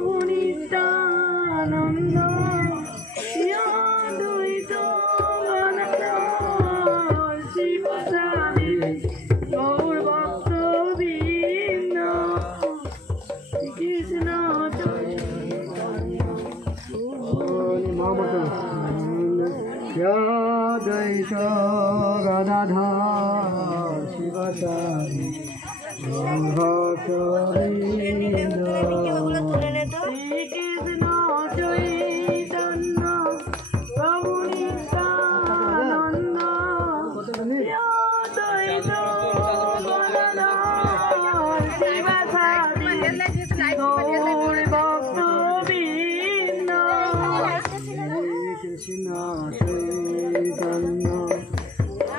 প্রভু নিত্যানন্দ অদ্বৈত গদাধর শিবসাদি গৌর ভক্তবৃন্দ কৃষ্ণ অদ্বৈত গদাধর শিবসাদি ভক্তবৃন্দ শ্রীকৃষ্ণ চৈতন্য প্রভু নিত্যানন্দ অদ্বৈত গদাধর শিবসাদি গৌর ভক্তবৃন্দ শ্রীকৃষ্ণ চৈতন্য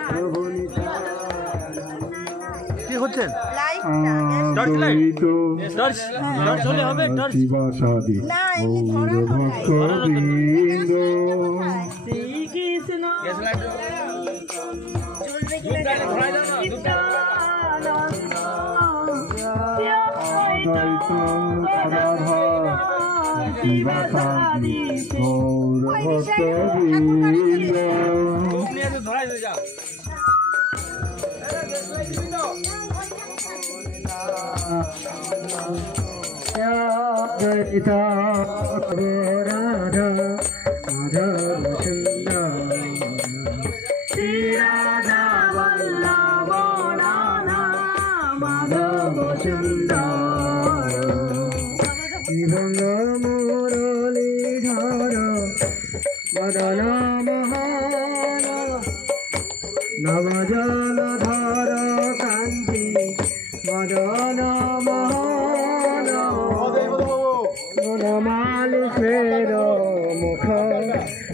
প্রভু নিত্যানন্দ। কি হচ্ছে শিবসাদি গৌর ভক্তবৃন্দ শ্রীকৃষ্ণ শিবসাদি গৌর ভক্তবৃন্দ রাধা মাধব সুন্দর শ্রী রাধা বল্লভ রাধা মাধব সুন্দর ভঙ্গ মুরলীধর মদন মহান নবজলধর কান্তি মদন মহান বনমালীর মুখ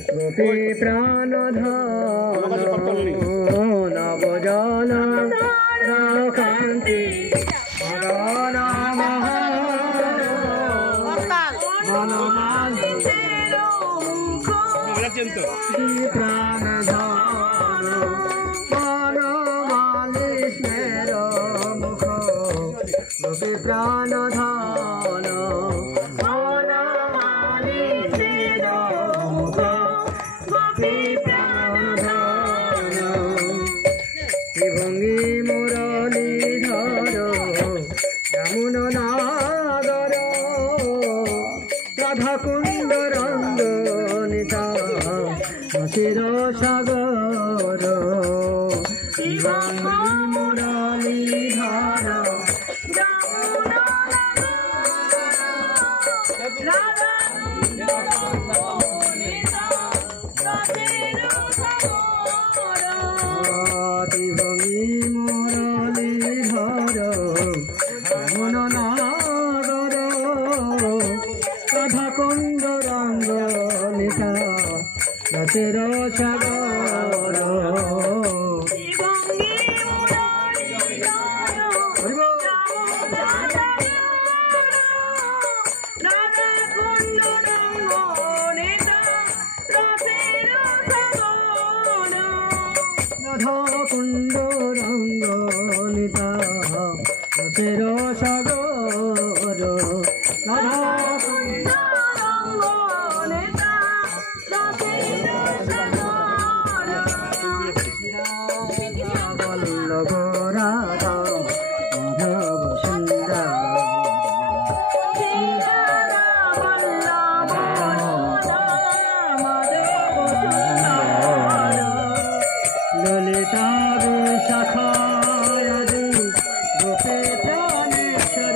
গোপী প্রাণধন নবজলধর কান্তি মদন মহান বনমালীর মুখ গোপী প্রাণধন বনমালীর মুখ গোপী প্রাণধন ভঙ্গি মুরলীধর যমুন নাগর রাধা কুণ্ড রঙ্গ নিতা শির সাগর ভঙ্গি মুরলীধর যমুন রাধা ভঙ্গি মুরলীধর যমুন নাগর রাধা কুণ্ড রঙ্গ নিতা রসের সাগর কুণ্ড রঙ্গ নিতা রসের সাগর রাধা কুণ্ড রঙ্গ নিতা রসের সাগর বল্লভ রাধা মাধব সুন্দর ললিতা বিশাখায়াদি গোপী প্রাণেশ্বর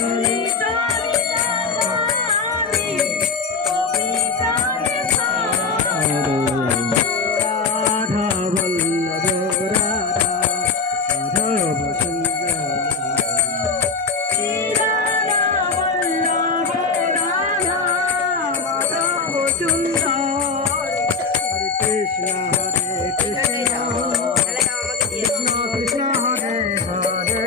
ললিতা বিশাখায়াদি গোপী প্রাণেশ্বর রাধা বল্লভ রাধা মাধব সুন্দর রাধা বল্লভ রাধা মাধব সুন্দর Krishna Hare Krishna Krishna Krishna Hare Hare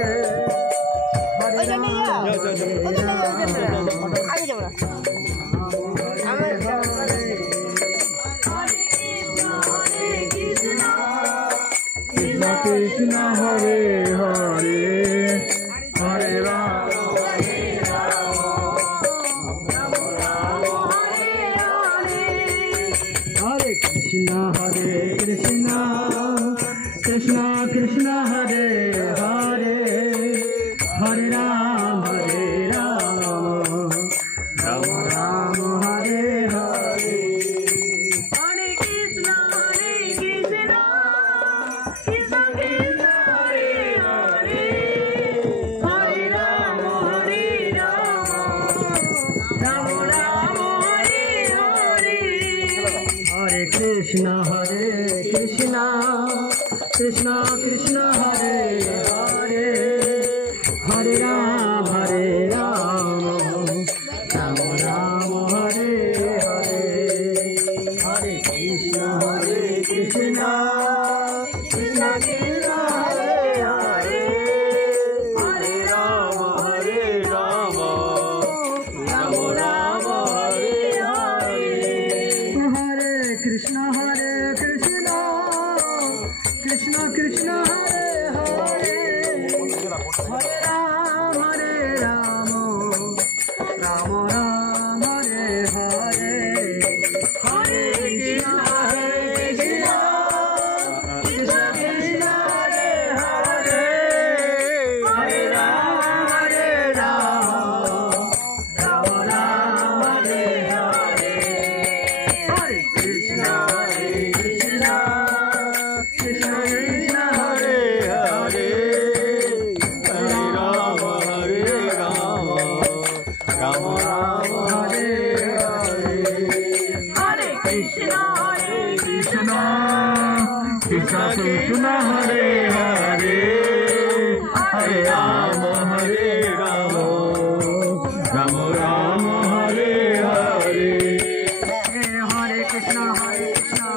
Hare Rama Krishna Hare Hare Hare Rama Krishna Hare Krishna Krishna Krishna Hare Hare Hare Ram Hare Ram Ram Ram Hare Hare Hare Krishna Krishna Krishna Krishna Hare Hare Hare Ram Hare Ram Ram Ram Hare Hare Hare Krishna Krishna Krishna Krishna Hare Hare Hare Ram Hare Ram Ram Ram Hare Hare Hare Krishna Krishna Krishna Krishna Hare Hare Hare Ram Hare Ram Ram Ram Hare Hare Hare Krishna Krishna Krishna Krishna Hare Hare Hare Ram Hare Ram Ram Ram Hare Hare Hare Krishna Krishna Krishna Krishna Hare Hare Hare Ram Hare Ram Ram Ram Hare Hare Hare Krishna Krishna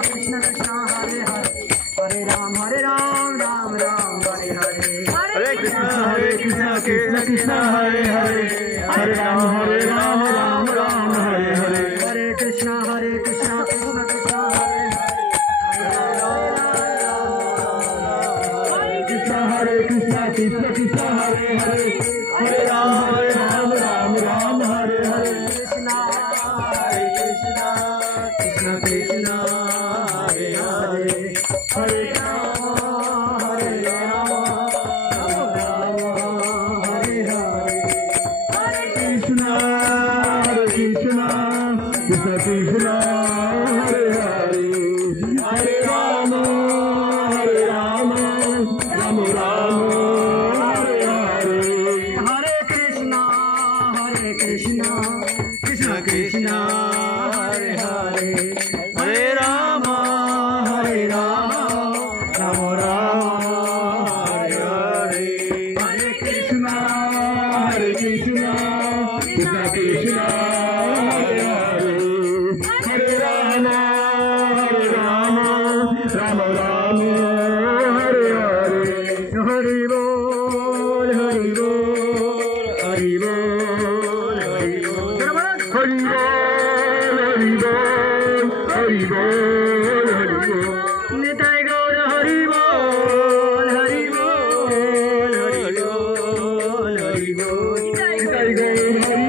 Krishna Hare Hare Hare Ram Ram Ram Hare Hare Hare Krishna Krishna Krishna Hare Hare Hare Ram Ram Ram Hare Hare Hare Krishna Krishna Krishna Hare Hare Krishna Krishna Krishna Hare Hare Hare Ram Ram Hare Hare Krishna Krishna Krishna Krishna Hare Hare Hare Ram Ram Hare Hare Hare Krishna Krishna Krishna Krishna Hare Hare Hare Ram Ram Ram Hare Hare Hare Krishna Krishna Krishna Hare Hare Hare Ram Ram Ram Hare Hare Hare Krishna Krishna Krishna Krishna Hare Hare Hare Ram Ram Ram Hare Hare Hari Bol Hari Bol Hari Bol Hari Bol Hari Bol Hari Bol Hari Bol Nitai Gaur Hari Bol Hari Bol Hari Bol Hari Bol Nitai Gaur Hari